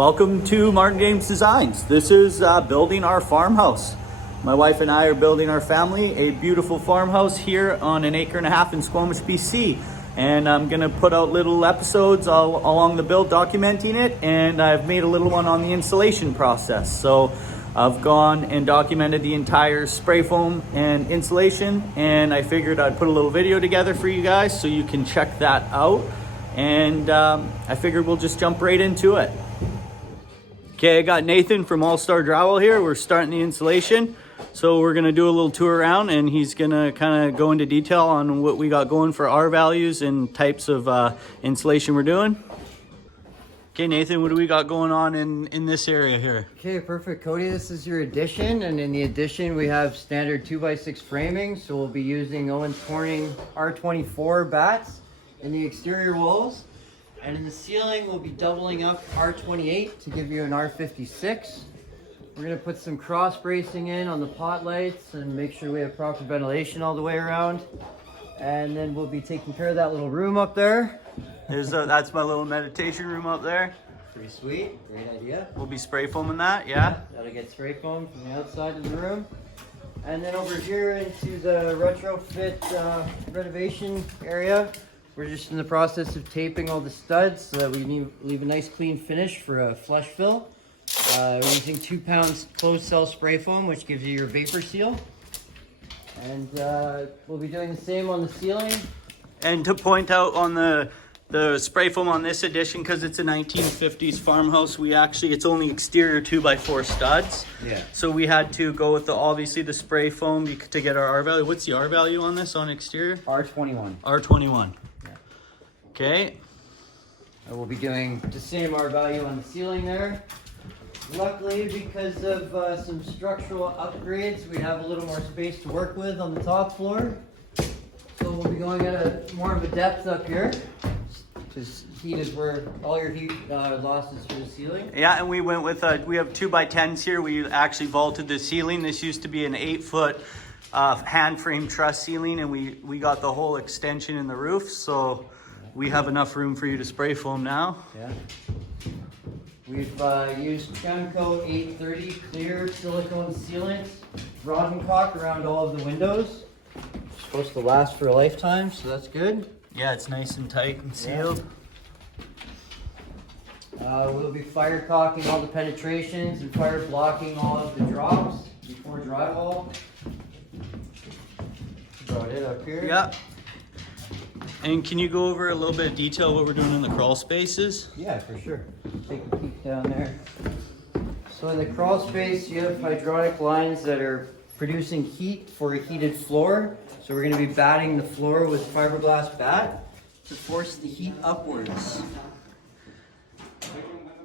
Welcome to Martin James Designs. This is building our farmhouse. My wife and I are building our family a beautiful farmhouse here on an 1.5 acres in Squamish BC. And I'm gonna put out little episodes all along the build documenting it, and I've made a little one on the installation process. So I've gone and documented the entire spray foam and insulation, and I figured I'd put a little video together for you guys so you can check that out. And I figured we'll just jump right into it. Okay, I got Nathan from All Star Drywall here. We're starting the installation. So we're gonna do a little tour around, and he's gonna kind of go into detail on what we got going for our values and types of insulation we're doing. Okay, Nathan, what do we got going on in this area here? Okay, perfect, Cody. This is your addition, and in the addition we have standard 2x6 framing. So we'll be using Owens Corning R24 bats in the exterior walls. And in the ceiling, we'll be doubling up R28 to give you an R56. We're gonna put some cross bracing in on the pot lights and make sure we have proper ventilation all the way around. And then we'll be taking care of that little room up there. That's my little meditation room up there. Pretty sweet, great idea. We'll be spray foaming that, yeah? That'll get spray foam from the outside of the room. And then over here into the retrofit renovation area, we're just in the process of taping all the studs so that we leave a nice clean finish for a flush fill. We're using 2 pounds closed cell spray foam, which gives you your vapor seal. And we'll be doing the same on the ceiling. And to point out on the spray foam on this edition, because it's a 1950s farmhouse, it's only exterior 2x4 studs. Yeah. So we had to go with obviously the spray foam to get our R value. What's the R value on this on exterior? R21. R21. Yeah. Okay. And we'll be doing the same R value on the ceiling there. Luckily, because of some structural upgrades, we have a little more space to work with on the top floor. So we'll be going at more of a depth up here. Because heat is where all your heat loss is through the ceiling. Yeah, and we went with, we have 2x10s here. We actually vaulted the ceiling. This used to be an 8-foot hand frame truss ceiling, and we got the whole extension in the roof. So we have enough room for you to spray foam now. Yeah. We've used Chemco 830 clear silicone sealant rod and caulk around all of the windows. It's supposed to last for a lifetime, so that's good. Yeah, it's nice and tight and sealed. Yeah. We'll be fire caulking all the penetrations and fire blocking all of the drops before drywall. Brought it up here. Yeah. And can you go over a little bit of detail what we're doing in the crawl spaces? Yeah, for sure. Take a peek down there. So in the crawl space, you have hydraulic lines that are producing heat for a heated floor. So we're going to be batting the floor with fiberglass bat to force the heat upwards.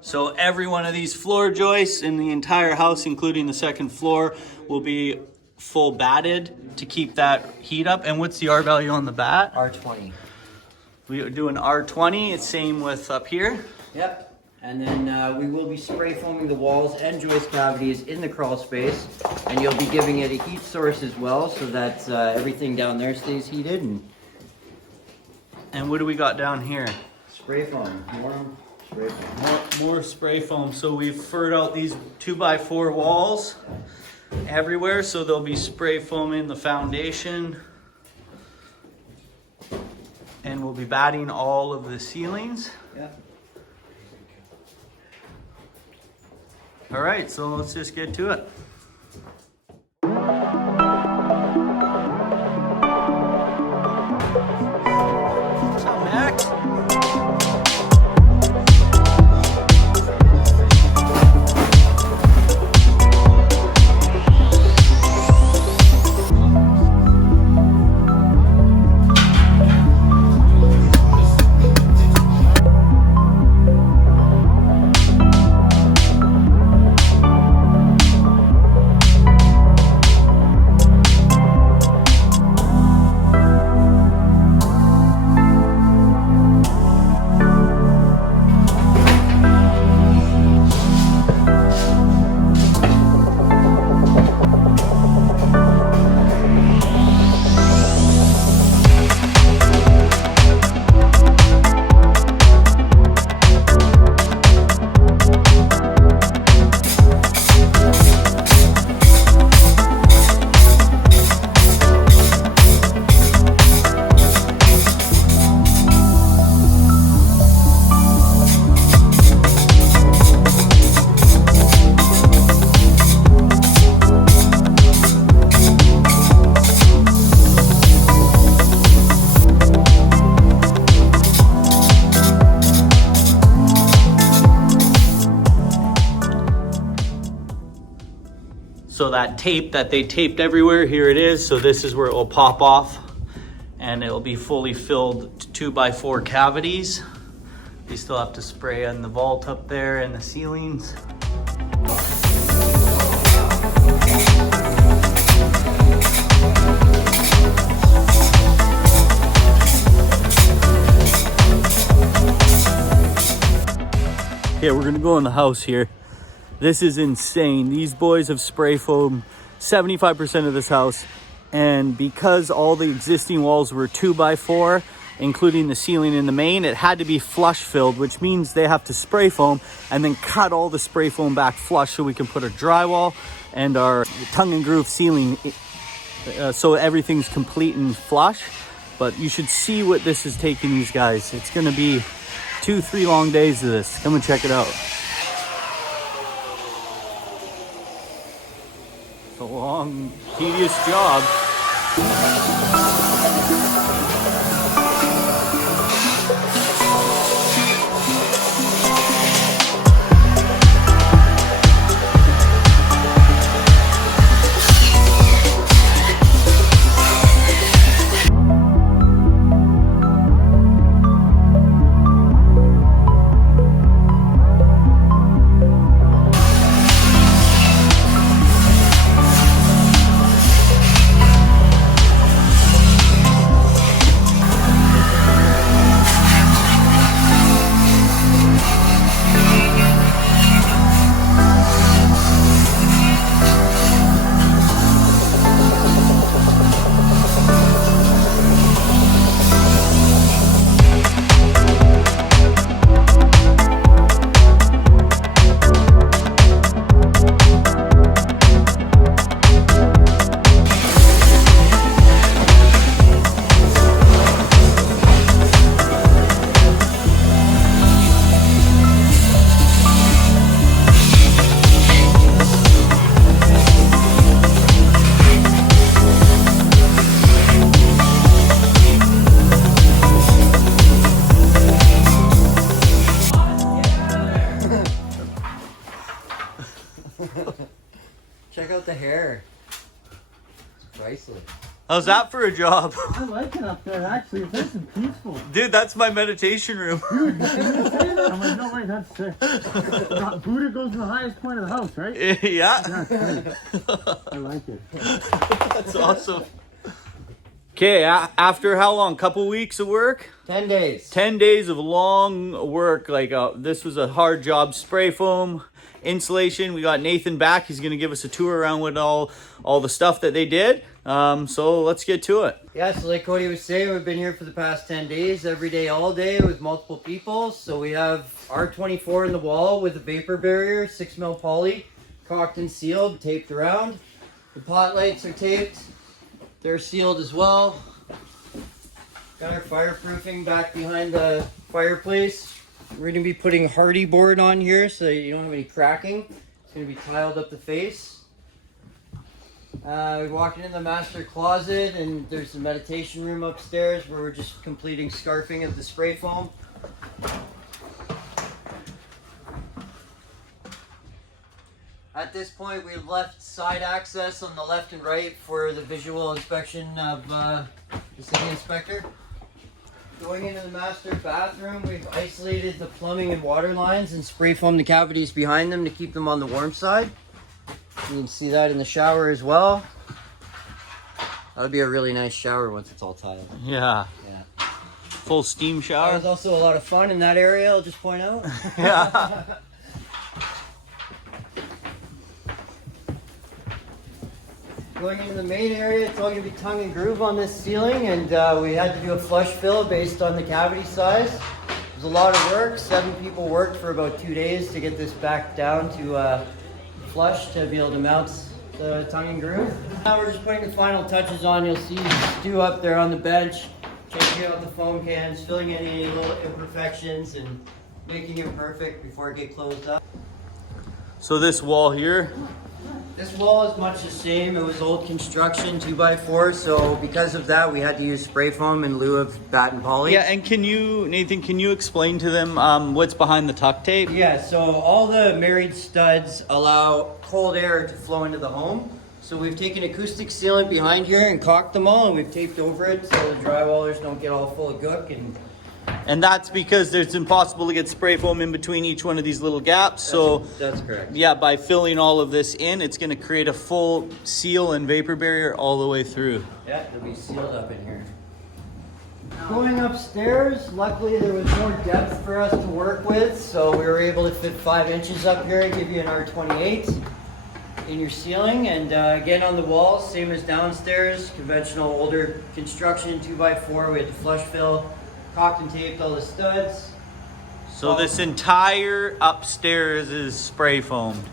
So every one of these floor joists in the entire house, including the second floor, will be full batted to keep that heat up. And what's the R value on the bat? R20. We are doing R20. It's same with up here. Yep. And then we will be spray foaming the walls and joist cavities in the crawl space, and you'll be giving it a heat source as well, so that everything down there stays heated. And what do we got down here? Spray foam. More spray foam. More spray foam. So we've furred out these 2x4 walls everywhere, so they'll be spray foaming the foundation, and we'll be batting all of the ceilings. Yeah. All right, so let's just get to it. What's up, Max? So that tape that they taped everywhere, here it is. So this is where it will pop off and it'll be fully filled 2x4 cavities. We still have to spray on the vault up there and the ceilings. Yeah, we're gonna go in the house here. This is insane. These boys have spray foamed 75% of this house, and because all the existing walls were 2x4, including the ceiling and the main, it had to be flush filled, which means they have to spray foam and then cut all the spray foam back flush so we can put our drywall and our tongue and groove ceiling so everything's complete and flush. But you should see what this is taking these guys. It's gonna be 2-3 long days of this. Come and check it out. It's a long, tedious job. Check out the hair. It's priceless. How's that for a job? I like it up there, actually. It's nice and peaceful. Dude, that's my meditation room. Dude, you didn't say that? I'm like, no, wait, that's Buddha goes to the highest point of the house, right? Yeah. Yeah, great. I like it. That's awesome. Okay, after how long? Couple weeks of work? 10 days. 10 days of long work. Like this was a hard job. Spray foam, insulation. We got Nathan back. He's gonna give us a tour around with all the stuff that they did. So let's get to it. Yeah, so like Kodi was saying, we've been here for the past 10 days, every day, all day, with multiple people. So we have R24 in the wall with a vapor barrier, 6mm poly, caulked and sealed, taped around. The pot lights are taped. They're sealed as well. Got our fireproofing back behind the fireplace. We're gonna be putting hardy board on here so you don't have any cracking. It's gonna be tiled up the face. We walked into the master closet, and there's a meditation room upstairs where we're just completing scarfing of the spray foam. At this point, we've left side access on the left and right for the visual inspection of the city inspector. Going into the master bathroom, we've isolated the plumbing and water lines and spray foamed the cavities behind them to keep them on the warm side. You can see that in the shower as well. That'll be a really nice shower once it's all tiled. Yeah. Yeah. Full steam shower. There's also a lot of fun in that area, I'll just point out. Yeah. Going into the main area, it's all going to be tongue and groove on this ceiling, and we had to do a flush fill based on the cavity size. It was a lot of work. 7 people worked for about 2 days to get this back down to flush to be able to mount the tongue and groove. Now we're just putting the final touches on. You'll see Stu up there on the bench, changing out the foam cans, filling in any little imperfections, and making it perfect before it gets closed up. So this wall here, This wall is much the same. It was old construction, 2x4, so because of that, we had to use spray foam in lieu of batten poly. Yeah, and Nathan, can you explain to them what's behind the tuck tape? Yeah, so all the married studs allow cold air to flow into the home. So we've taken acoustic sealant behind here and caulked them all, and we've taped over it so the drywallers don't get all full of gook. And that's because it's impossible to get spray foam in between each one of these little gaps. So that's correct. Yeah, by filling all of this in, it's going to create a full seal and vapor barrier all the way through. Yeah, it'll be sealed up in here. Going upstairs, luckily there was more depth for us to work with, so we were able to fit 5 inches up here and give you an R28 in your ceiling. And again on the walls, same as downstairs, conventional older construction, 2x4. We had to flush fill, caulked and taped all the studs. So this entire upstairs is spray foamed.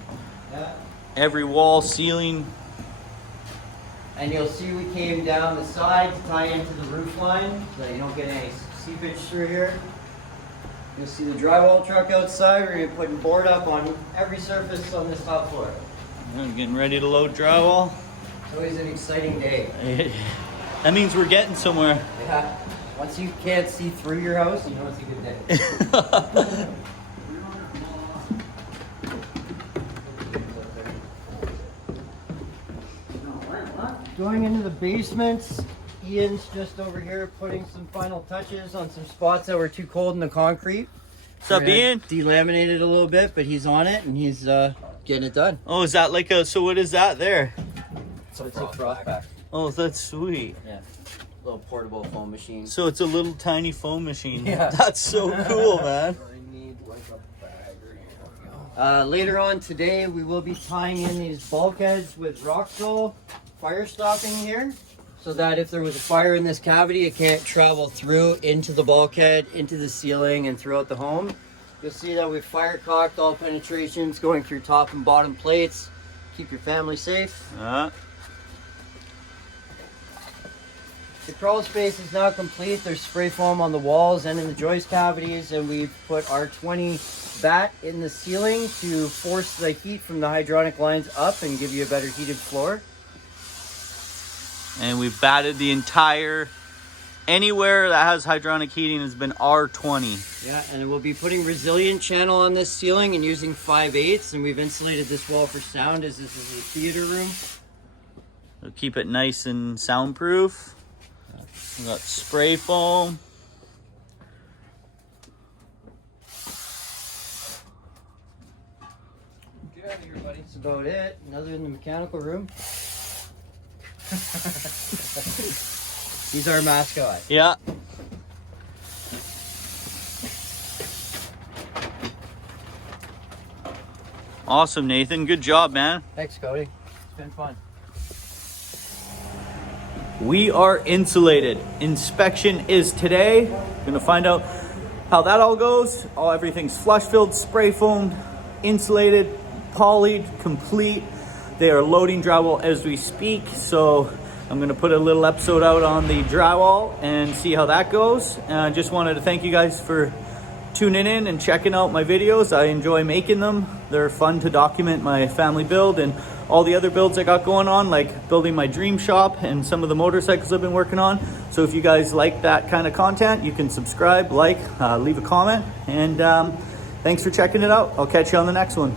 Yeah. Every wall, ceiling. And you'll see we came down the side to tie into the roof line so that you don't get any seepage through here. You'll see the drywall truck outside. We're going to be putting board up on every surface on this top floor. We're getting ready to load drywall. It's always an exciting day. That means we're getting somewhere. Yeah. Once you can't see through your house, you know it's a good day. Going into the basement, Ian's just over here putting some final touches on some spots that were too cold in the concrete. What's up, Ian? Delaminated a little bit, but he's on it and he's getting it done. Oh, is that like so what is that there? So it's a frost pack. Oh, that's sweet. Yeah. Little portable foam machine. So it's a little tiny foam machine. Yeah. That's so cool, man. Later on today, we will be tying in these bulkheads with rock sole fire stopping here, so that if there was a fire in this cavity, it can't travel through into the bulkhead, into the ceiling, and throughout the home. You'll see that we've fire caulked all penetrations going through top and bottom plates. Keep your family safe. The crawl space is now complete. There's spray foam on the walls and in the joist cavities, and we've put our 20 bat in the ceiling to force the heat from the hydronic lines up and give you a better heated floor. And we've batted the entire, anywhere that has hydronic heating has been R20. Yeah, and we'll be putting resilient channel on this ceiling and using 5/8, and we've insulated this wall for sound as this is a theater room. We'll keep it nice and soundproof. We've got spray foam. Get out of here, buddy. That's about it. Other than the mechanical room. He's our mascot. Yeah. Awesome, Nathan. Good job, man. Thanks, Cody. It's been fun. We are insulated. Inspection is today. Gonna find out how that all goes. Everything's flush filled, spray foamed, insulated, polyed, complete. They are loading drywall as we speak. So I'm gonna put a little episode out on the drywall and see how that goes. I just wanted to thank you guys for tuning in and checking out my videos. I enjoy making them. They're fun to document my family build and all the other builds I got going on, like building my dream shop and some of the motorcycles I've been working on. So if you guys like that kind of content, you can subscribe, like, leave a comment, and thanks for checking it out. I'll catch you on the next one.